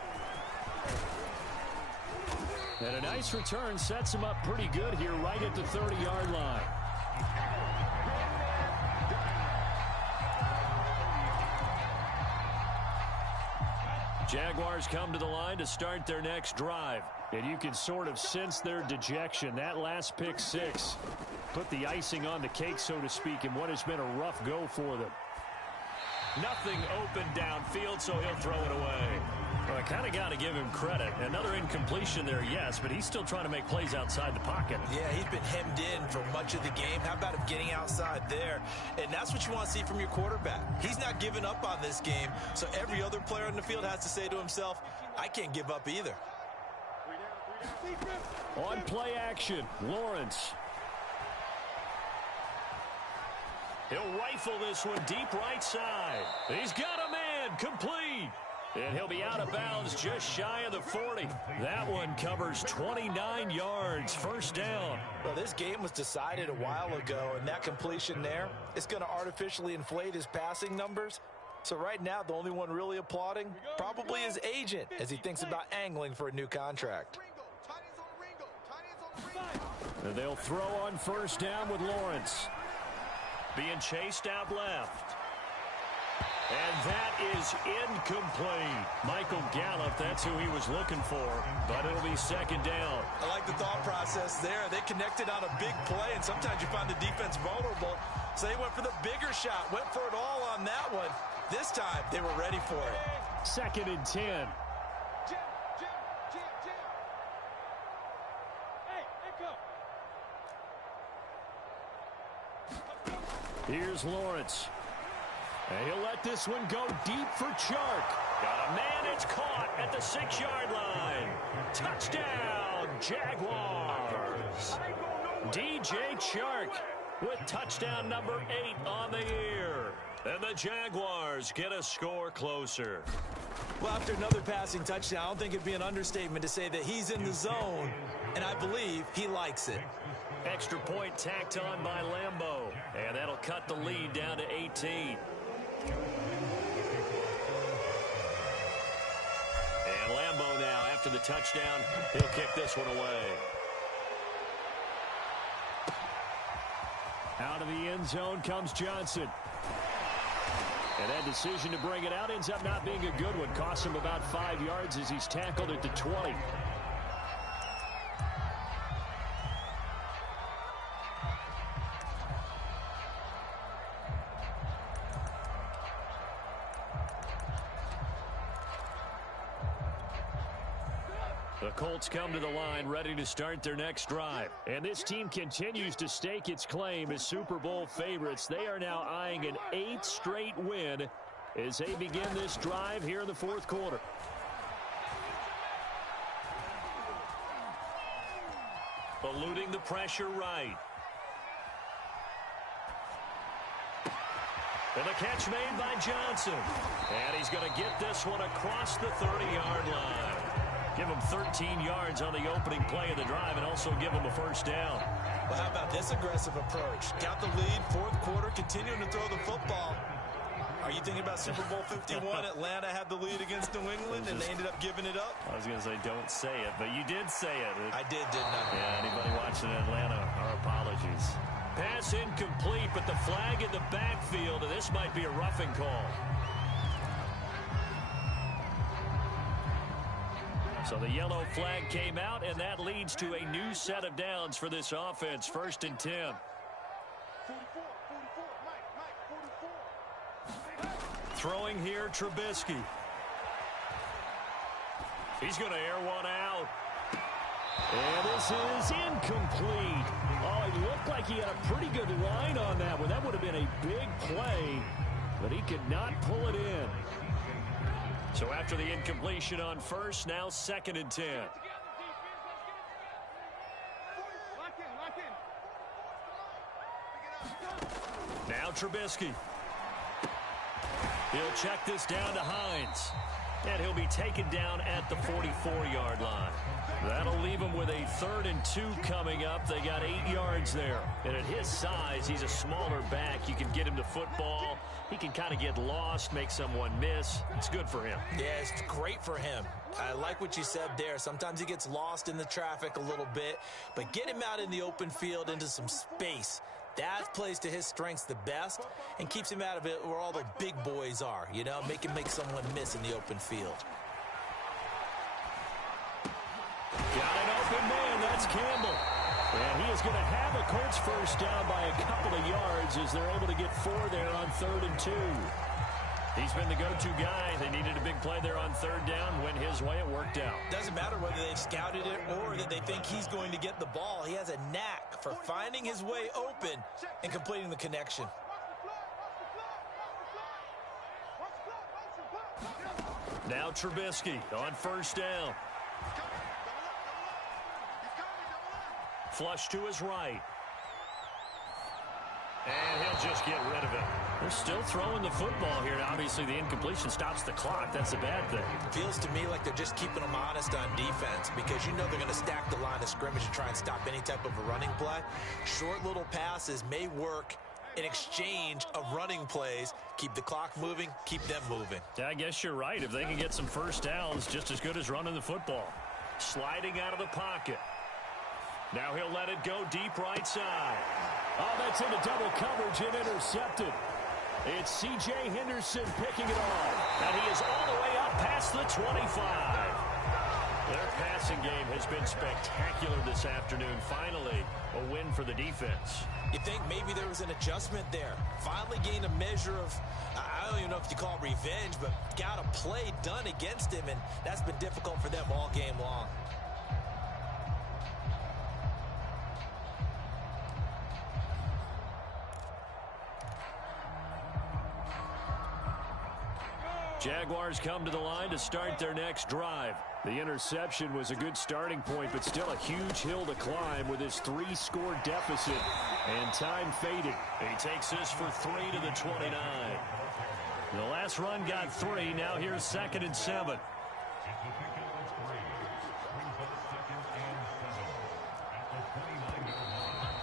And a nice return sets him up pretty good here right at the 30-yard line. Jaguars come to the line to start their next drive. And you can sort of sense their dejection. That last pick six put the icing on the cake, so to speak, in what has been a rough go for them. Nothing open downfield, so he'll throw it away. Well, I kind of got to give him credit. Another incompletion there, yes, but he's still trying to make plays outside the pocket. Yeah, he's been hemmed in for much of the game. How about him getting outside there? And that's what you want to see from your quarterback. He's not giving up on this game, so every other player on the field has to say to himself, I can't give up either. On play action, Lawrence. He'll rifle this one deep right side. He's got a man, complete. And he'll be out of bounds just shy of the 40. That one covers 29 yards, first down. Well, this game was decided a while ago, and that completion there is going to artificially inflate his passing numbers. So right now, the only one really applauding probably his agent as he thinks about angling for a new contract. And they'll throw on first down with Lawrence. Being chased out left. And that is incomplete. Michael Gallup, that's who he was looking for, but it'll be second down. I like the thought process there. They connected on a big play, and sometimes you find the defense vulnerable. So they went for the bigger shot, went for it all on that one. This time, they were ready for it. Second and 10. Here's Lawrence. And he'll let this one go deep for Chark. Got a man, it's caught at the 6-yard line. Touchdown, Jaguars. DJ Chark with touchdown number 8 on the year. And the Jaguars get a score closer. Well, after another passing touchdown, I don't think it'd be an understatement to say that he's in the zone, and I believe he likes it. Extra point tacked on by Lambeau. And that'll cut the lead down to 18. And Lambeau now, after the touchdown, he'll kick this one away. Out of the end zone comes Johnson. And that decision to bring it out ends up not being a good one. Costs him about 5 yards as he's tackled at the 20. The Colts come to the line ready to start their next drive. And this team continues to stake its claim as Super Bowl favorites. They are now eyeing an 8th straight win as they begin this drive here in the fourth quarter. Eluding the pressure right. And the catch made by Johnson. And he's going to get this one across the 30-yard line. Give him 13 yards on the opening play of the drive and also give him a first down. Well, how about this aggressive approach? Got the lead, fourth quarter, continuing to throw the football. Are you thinking about Super Bowl 51? Atlanta had the lead against New England, and they ended up giving it up? I was going to say don't say it, but you did say it. I did, didn't I? Yeah, anybody watching Atlanta, our apologies. Pass incomplete, but the flag in the backfield, and this might be a roughing call. So the yellow flag came out, and that leads to a new set of downs for this offense. First and 10. Throwing here, Trubisky. He's going to air one out. And this is incomplete. Oh, it looked like he had a pretty good line on that one. That would have been a big play, but he could not pull it in. So after the incompletion on first, now second and 10. Now Trubisky. He'll check this down to Hines. And he'll be taken down at the 44-yard line. That'll leave him with a 3rd and 2 coming up. They got 8 yards there. And at his size, he's a smaller back. You can get him to football. He can kind of get lost, make someone miss. It's good for him. Yeah, it's great for him. I like what you said there. Sometimes he gets lost in the traffic a little bit. But get him out in the open field into some space. That plays to his strengths the best and keeps him out of it where all the big boys are, you know, make him make someone miss in the open field. Got an open man. That's Campbell. And he is going to have a Colts first down by a couple of yards as they're able to get 4 there on 3rd and 2. He's been the go-to guy. They needed a big play there on 3rd down. Went his way. It worked out. Doesn't matter whether they've scouted it or that they think he's going to get the ball. He has a knack for finding his way open and completing the connection. Now Trubisky on 1st down. Flush to his right. And he'll just get rid of it. They're still throwing the football here. Now, obviously, the incompletion stops the clock. That's a bad thing. Feels to me like they're just keeping them honest on defense because you know they're going to stack the line of scrimmage and try and stop any type of a running play. Short little passes may work in exchange of running plays. Keep the clock moving, keep them moving. Yeah, I guess you're right. If they can get some first downs, just as good as running the football. Sliding out of the pocket. Now he'll let it go deep right side. Oh, that's into double coverage and intercepted. It's C.J. Henderson picking it off. And he is all the way up past the 25. Their passing game has been spectacular this afternoon. Finally, a win for the defense. You think maybe there was an adjustment there. Finally gained a measure of, I don't even know if you call it revenge, but got a play done against him, and that's been difficult for them all game long. Jaguars come to the line to start their next drive. The interception was a good starting point, but still a huge hill to climb with his 3-score deficit. And time fading. He takes this for 3 to the 29. The last run got 3. Now here's 2nd and 7.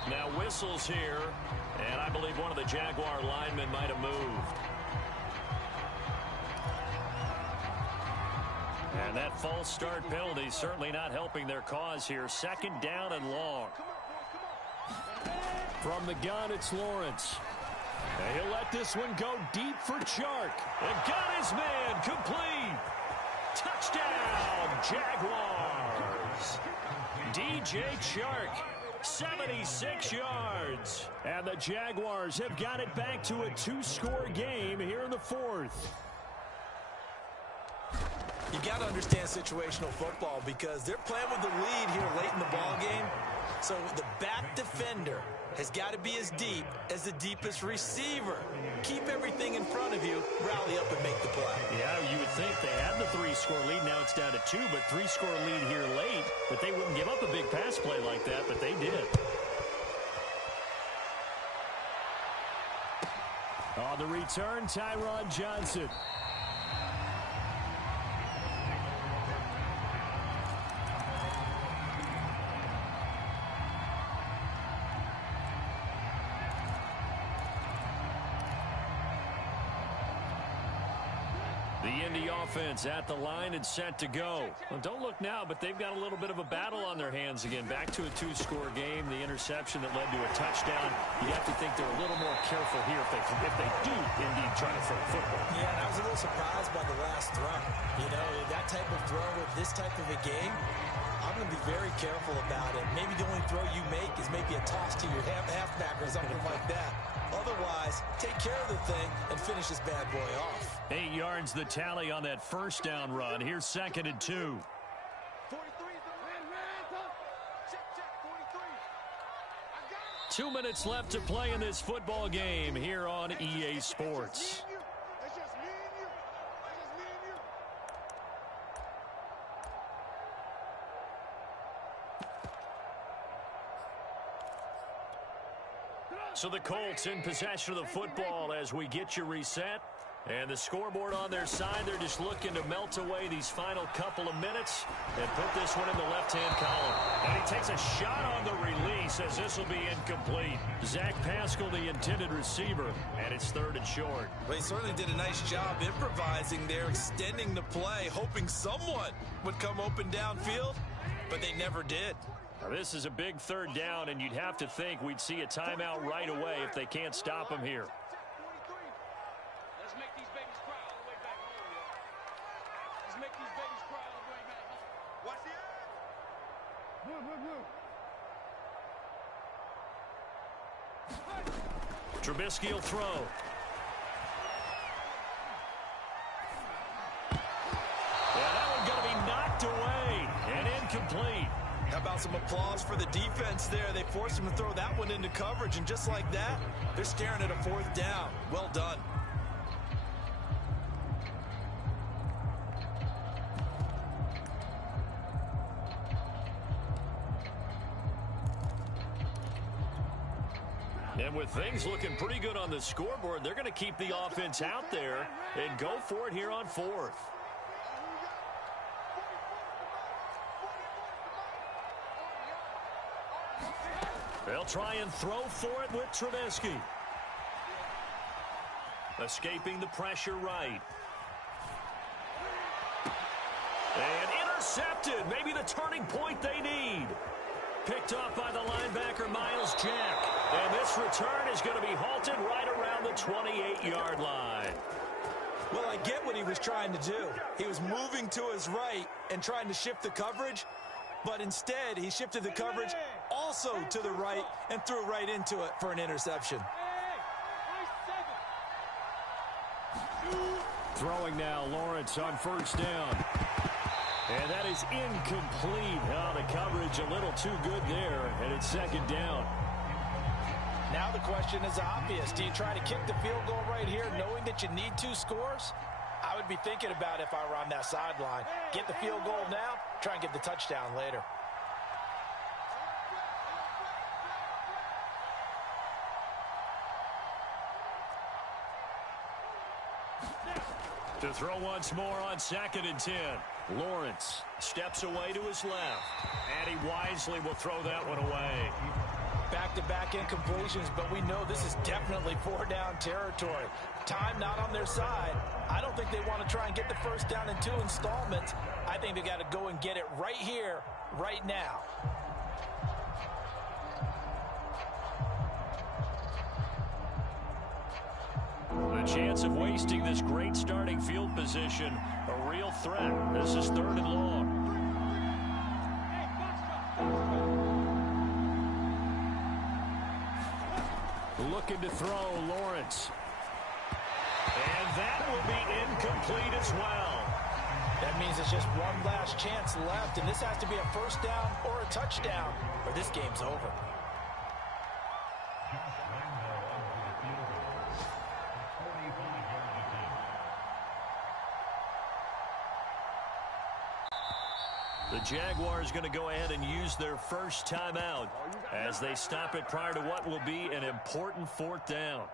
Now whistles here, and I believe one of the Jaguar linemen might have moved. And that false start penalty certainly not helping their cause here. 2nd down and long. From the gun, it's Lawrence. And he'll let this one go deep for Chark. And got his man complete. Touchdown, Jaguars. DJ Chark, 76 yards. And the Jaguars have got it back to a 2-score game here in the 4th. You got to understand situational football because they're playing with the lead here late in the ball game. So the back defender has got to be as deep as the deepest receiver. Keep everything in front of you, rally up and make the play. Yeah, you would think they had the 3-score lead. Now it's down to 2, but 3-score lead here late. But they wouldn't give up a big pass play like that, but they did. On the return, Tyron Johnson. The Indy offense at the line and set to go. Well, don't look now, but they've got a little bit of a battle on their hands again. Back to a 2-score game. The interception that led to a touchdown. You have to think they're a little more careful here if they do indeed try to throw the football. Yeah, and I was a little surprised by the last throw. You know, that type of throw with this type of a game, I'm going to be very careful about it. Maybe the only throw you make is maybe a toss to your halfback or something like that. Otherwise, take care of the thing and finish this bad boy off. 8 yards the tally on that first down run. Here's 2nd and 2. 2 minutes left to play in this football game here on EA Sports. So the Colts in possession of the football as we get you reset. And the scoreboard on their side, they're just looking to melt away these final couple of minutes and put this one in the left-hand column. And he takes a shot on the release as this will be incomplete. Zach Pascal, the intended receiver, and it's 3rd and short. Well, he certainly did a nice job improvising there, extending the play, hoping someone would come open downfield, but they never did. Now, this is a big 3rd down, and you'd have to think we'd see a timeout right away if they can't stop him here. Trubisky will throw. Yeah, that one going to be knocked away and incomplete. How about some applause for the defense there? They forced him to throw that one into coverage, and just like that, they're staring at a 4th down. Well done. And with things looking pretty good on the scoreboard, they're going to keep the offense out there and go for it here on 4th. They'll try and throw for it with Trubisky. Escaping the pressure right. And intercepted. Maybe the turning point they need. Picked off by the linebacker, Miles Jack. And this return is going to be halted right around the 28-yard line. Well, I get what he was trying to do. He was moving to his right and trying to shift the coverage, but instead he shifted the coverage also to the right and threw right into it for an interception. Throwing now, Lawrence on 1st down. And that is incomplete. Oh, the coverage a little too good there, and it's 2nd down. Now the question is obvious. Do you try to kick the field goal right here knowing that you need 2 scores? I would be thinking about it if I were on that sideline. Get the field goal now, try and get the touchdown later. To throw once more on 2nd and 10. Lawrence steps away to his left. And he wisely will throw that one away. Back-to-back incompletions, but we know this is definitely 4-down territory. Time not on their side. I don't think they want to try and get the 1st down in 2 installments. I think they got to go and get it right here, right now. The chance of wasting this great starting field position, a real threat. This is 3rd and long. Looking to throw, Lawrence. And that will be incomplete as well. That means it's just one last chance left, and this has to be a 1st down or a touchdown, or this game's over. The Jaguars going to go ahead and use their 1st timeout as they stop it prior to what will be an important 4th down.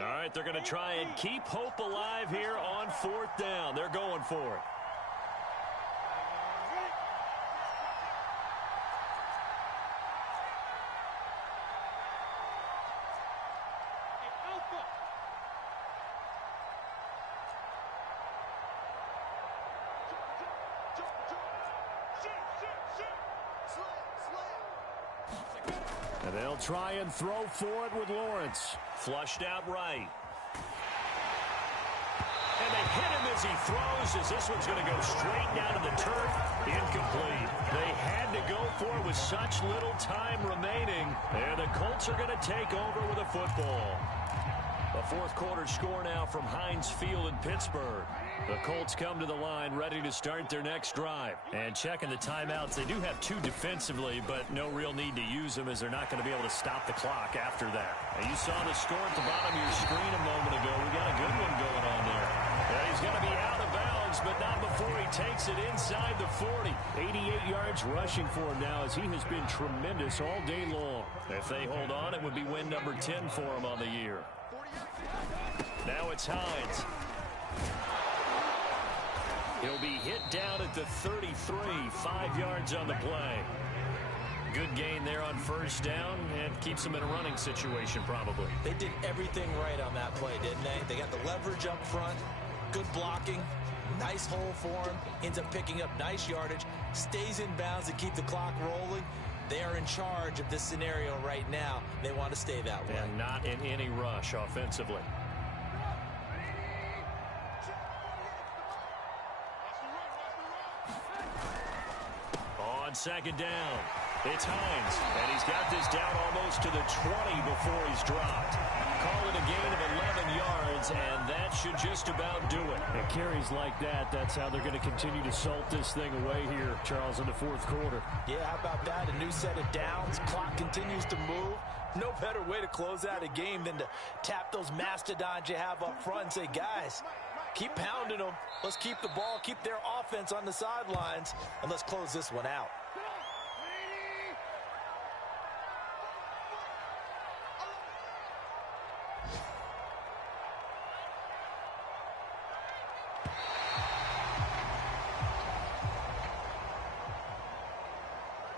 All right, they're going to try and keep hope alive here on 4th down. They're going for it. And they'll try and throw for it with Lawrence. Flushed out right. And they hit him as he throws, as this one's going to go straight down to the turf. Incomplete. They had to go for it with such little time remaining. And the Colts are going to take over with a football. A 4th quarter score now from Heinz Field in Pittsburgh. The Colts come to the line ready to start their next drive. And checking the timeouts, they do have 2 defensively, but no real need to use them as they're not going to be able to stop the clock after that. And you saw the score at the bottom of your screen a moment ago. We got a good one going on there. And he's going to be out of bounds, but not before he takes it inside the 40. 88 yards rushing for him now as he has been tremendous all day long. If they hold on, it would be win number 10 for him on the year. Now it's Hines. He'll be hit down at the 33, 5 yards on the play. Good gain there on first down, and keeps them in a running situation probably. They did everything right on that play, didn't they? They got the leverage up front, good blocking, nice hole for him, ends up picking up nice yardage, stays in bounds to keep the clock rolling. They are in charge of this scenario right now. They want to stay that way. And not in any rush offensively. On second down, it's Hines, and he's got this down almost to the 20 before he's dropped. Call it a gain of 11 yards, and that should just about do it. And carries like that, that's how they're going to continue to salt this thing away here, Charles, in the fourth quarter. Yeah, how about that? A new set of downs. Clock continues to move. No better way to close out a game than to tap those mastodons you have up front and say, guys, keep pounding them. Let's keep the ball, keep their offense on the sidelines, and let's close this one out.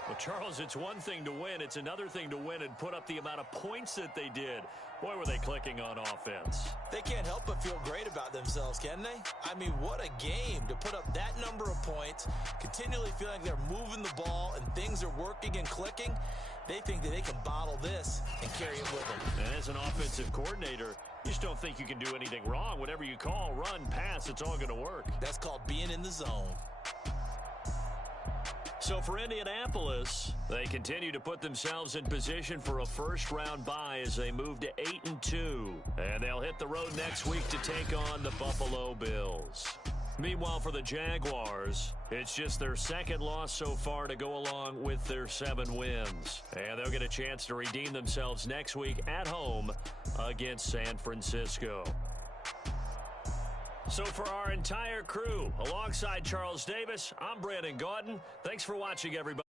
Well, Charles, it's one thing to win. It's another thing to win and put up the amount of points that they did. Boy, were they clicking on offense. They can't help but feel great about themselves, can they? I mean, what a game to put up that number of points, continually feeling like they're moving the ball and things are working and clicking. They think that they can bottle this and carry it with them. And as an offensive coordinator, you just don't think you can do anything wrong. Whatever you call, run, pass, it's all going to work. That's called being in the zone. So for Indianapolis, they continue to put themselves in position for a first-round bye as they move to 8-2. And they'll hit the road next week to take on the Buffalo Bills. Meanwhile, for the Jaguars, it's just their second loss so far to go along with their 7 wins. And they'll get a chance to redeem themselves next week at home against San Francisco. So for our entire crew, alongside Charles Davis, I'm Brandon Gaudin. Thanks for watching, everybody.